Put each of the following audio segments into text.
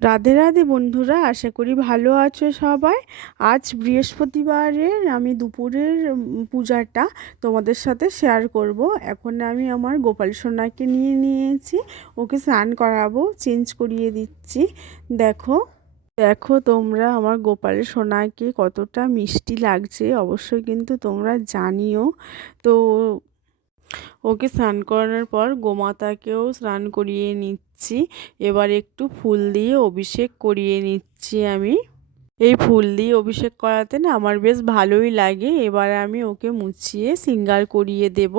রাধে রাধে বন্ধুরা, আশা করি ভালো আছো সবাই। আজ বৃহস্পতিবারের আমি দুপুরের পূজাটা তোমাদের সাথে শেয়ার করব। এখন আমি আমার গোপাল সোনাকে নিয়ে নিয়েছি, ওকে স্নান করাবো, চেঞ্জ করিয়ে দিচ্ছি। দেখো দেখো তোমরা আমার গোপাল সোনাকে কতটা মিষ্টি লাগছে, অবশ্যই কিন্তু তোমরা জানিও। তো ওকে স্নান করানোর পর গোমাতাকেও স্নান করিয়ে নিচ্ছি। এবার একটু ফুল দিয়ে অভিষেক করিয়ে নিচ্ছি আমি। এই ফুল দিয়ে অভিষেক করাতে না আমার বেশ ভালোই লাগে। এবার আমি ওকে মুছিয়ে সিঙ্গার করিয়ে দেব।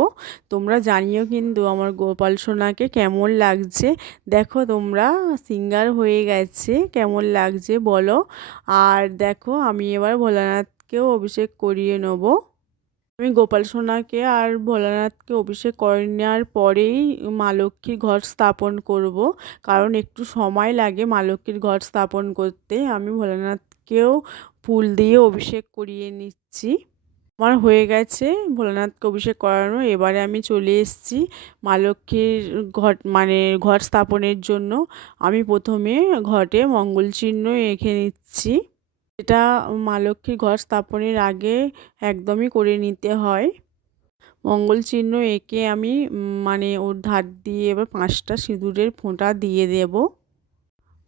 তোমরা জানিও কিন্তু আমার গোপাল সোনাকে কেমন লাগছে। দেখো তোমরা, সিঙ্গার হয়ে গেছে, কেমন লাগছে বলো। আর দেখো আমি এবার ভোলানাথকেও অভিষেক করিয়ে নেবো। আমি গোপাল সোনাকে আর ভোলানাথকে অভিষেক করে নেওয়ার পরেই মা লক্ষ্মীর ঘর স্থাপন করব, কারণ একটু সময় লাগে মা লক্ষ্মীর ঘর স্থাপন করতে। আমি ভোলানাথকেও ফুল দিয়ে অভিষেক করিয়ে নিচ্ছি। আমার হয়ে গেছে ভোলানাথকে অভিষেক করানো। এবারে আমি চলে এসেছি মা লক্ষ্মীর ঘর স্থাপনের জন্য। আমি প্রথমে ঘটে মঙ্গল চিহ্ন এঁকে নিচ্ছি। এটা মা লক্ষ্মীর ঘর স্থাপনের আগে একদমই করে নিতে হয়। মঙ্গল চিহ্ন এঁকে আমি ওর ধার দিয়ে এবার 5টা সিঁদুরের ফোঁটা দিয়ে দেব।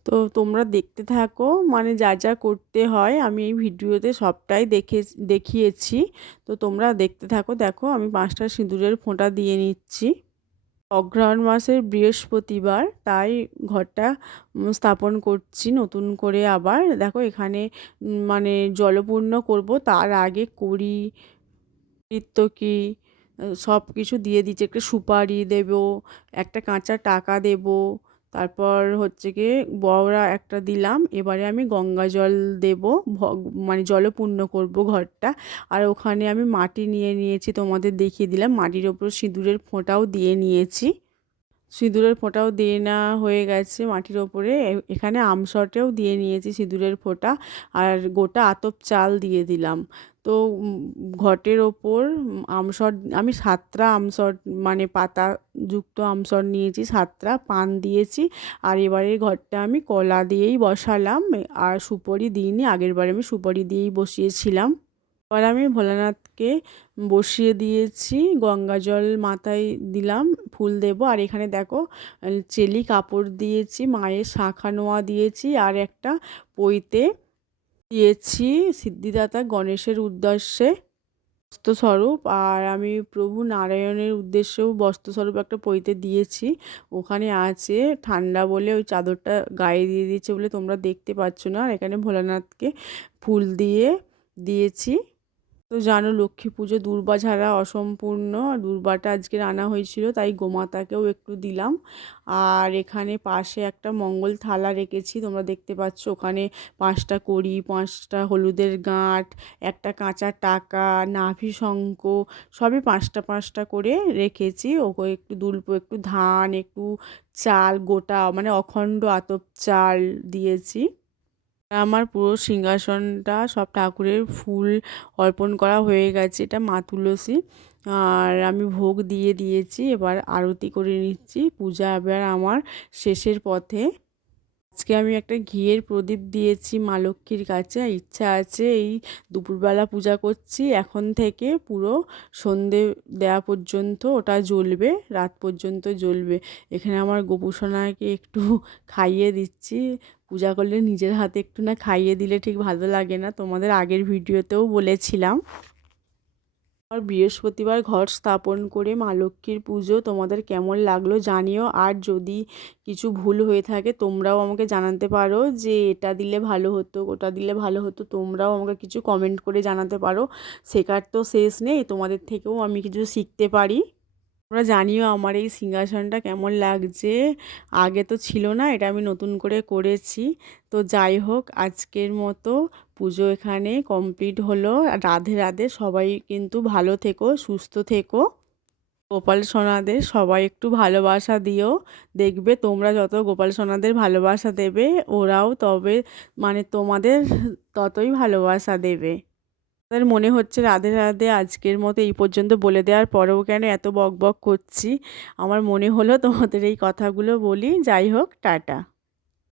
তো তোমরা দেখতে থাকো, যা যা করতে হয় আমি এই ভিডিওতে সবটাই দেখিয়েছি। তো তোমরা দেখতে থাকো। দেখো আমি 5টা সিঁদুরের ফোঁটা দিয়ে নিচ্ছি। অগ্রহায়ণ মাসের বৃহস্পতিবার, তাই ঘরটা স্থাপন করছি নতুন করে। আবার দেখো এখানে জলপূর্ণ করব, তার আগে কড়ি কীর্তকি সব কিছু দিয়ে দিচ্ছি। একটা সুপারি দেব, একটা কাঁচা টাকা দেব, তারপর হচ্ছে গিয়ে বড়া একটা দিলাম। এবারে আমি গঙ্গা জল দেব, জলপূর্ণ করব ঘরটা। আর ওখানে আমি মাটি নিয়ে নিয়েছি, তোমাদের দেখিয়ে দিলাম। মাটির ওপর সিঁদুরের ফোঁটাও দিয়ে নিয়েছি। সিঁদুরের ফোঁটাও দিয়ে নেওয়া হয়ে গেছে মাটির ওপরে। এখানে আমসটেও দিয়ে নিয়েছি সিঁদুরের ফোঁটা, আর গোটা আতপ চাল দিয়ে দিলাম। তো ঘটের ওপর আমসট আমি 7টা আমসট পাতাযুক্ত আমসট নিয়েছি, 7টা পান দিয়েছি। আর এবারে ঘরটা আমি কলা দিয়েই বসালাম, আর সুপারি দিইনি। আগেরবারে আমি সুপারি দিয়েই বসিয়েছিলাম। এবার আমি ভোলানাথকে বসিয়ে দিয়েছি, গঙ্গা জল মাথায় দিলাম, ফুল দেব। আর এখানে দেখো চেলি কাপড় দিয়েছি, মায়ের শাঁখা নোয়া দিয়েছি, আর একটা পইতে দিয়েছি সিদ্ধিদাতা গণেশের উদ্দেশ্যে বস্ত্রস্বরূপ। আর আমি প্রভু নারায়ণের উদ্দেশ্যেও বস্ত্রস্বরূপ একটা পইতে দিয়েছি। ওখানে আছে ঠান্ডা বলে ওই চাদরটা গায়ে দিয়ে দিয়েছে বলে তোমরা দেখতে পাচ্ছ না। আর এখানে ভোলানাথকে ফুল দিয়ে দিয়েছি। তো জানো লক্ষ্মী পুজো দূর্বা ছাড়া অসম্পূর্ণ। দূর্বাটা আজকে আনা হয়েছিল, তাই গোমাতাকেও একটু দিলাম। আর এখানে পাশে একটা মঙ্গল থালা রেখেছি, তোমরা দেখতে পাচ্ছ। ওখানে 5টা কড়ি, 5টা হলুদের গাঁট, একটা কাঁচা টাকা, নাভি শঙ্খ, সবই 5টা 5টা করে রেখেছি। ওকে একটু দুল্প, একটু ধান, একটু চাল গোটা, অখণ্ড আতপ চাল দিয়েছি। আমার পুরো সিংহাসনটা সব ঠাকুরের ফুল অর্পণ করা হয়ে গেছে। এটা মা তুলসী। আর আমি ভোগ দিয়ে দিয়েছি, এবার আরতি করে নিচ্ছি। পূজা এবার আমার শেষের পথে। আজকে আমি একটা ঘিয়ের প্রদীপ দিয়েছি মা লক্ষ্মীর কাছে। ইচ্ছা আছে এই দুপুরবেলা পূজা করছি, এখন থেকে পুরো সন্ধে দেওয়া পর্যন্ত ওটা জ্বলবে, রাত পর্যন্ত জ্বলবে। এখানে আমার গোপুসোনাকে একটু খাইয়ে দিচ্ছি। পূজা করলে নিজের হাতে একটু না খাইয়ে দিলে ঠিক ভালো লাগে না, তোমাদের আগের ভিডিওতেও বলেছিলাম। আর বৃহস্পতিবার ঘর স্থাপন করে মা লক্ষ্মীর পুজো তোমাদের কেমন লাগলো জানিও। আর যদি কিছু ভুল হয়ে থাকে তোমরাও আমাকে জানাতে পারো, যে এটা দিলে ভালো হতো, ওটা দিলে ভালো হতো। তোমরাও আমাকে কিছু কমেন্ট করে জানাতে পারো। শেখার তো শেষ নেই, তোমাদের থেকেও আমি কিছু শিখতে পারি। তোমরা জানিও আমার এই সিংহাসনটা কেমন লাগছে। আগে তো ছিল না, এটা আমি নতুন করে করেছি। তো যাই হোক, আজকের মতো পুজো এখানে কমপ্লিট হলো। রাধে রাধে। সবাই কিন্তু ভালো থেকো, সুস্থ থেকো। গোপাল সোনাদের সবাই একটু ভালোবাসা দিও। দেখবে তোমরা যত গোপাল সোনাদের ভালোবাসা দেবে, ওরাও তবে তোমাদের ততই ভালোবাসা দেবে। তাদের মনে হচ্ছে রাধে রাধে আজকের মতো এই পর্যন্ত বলে দেওয়ার পরেও কেন এত বক বক করছি। আমার মনে হলো তোমাদের এই কথাগুলো বলি। যাই হোক, টাটা।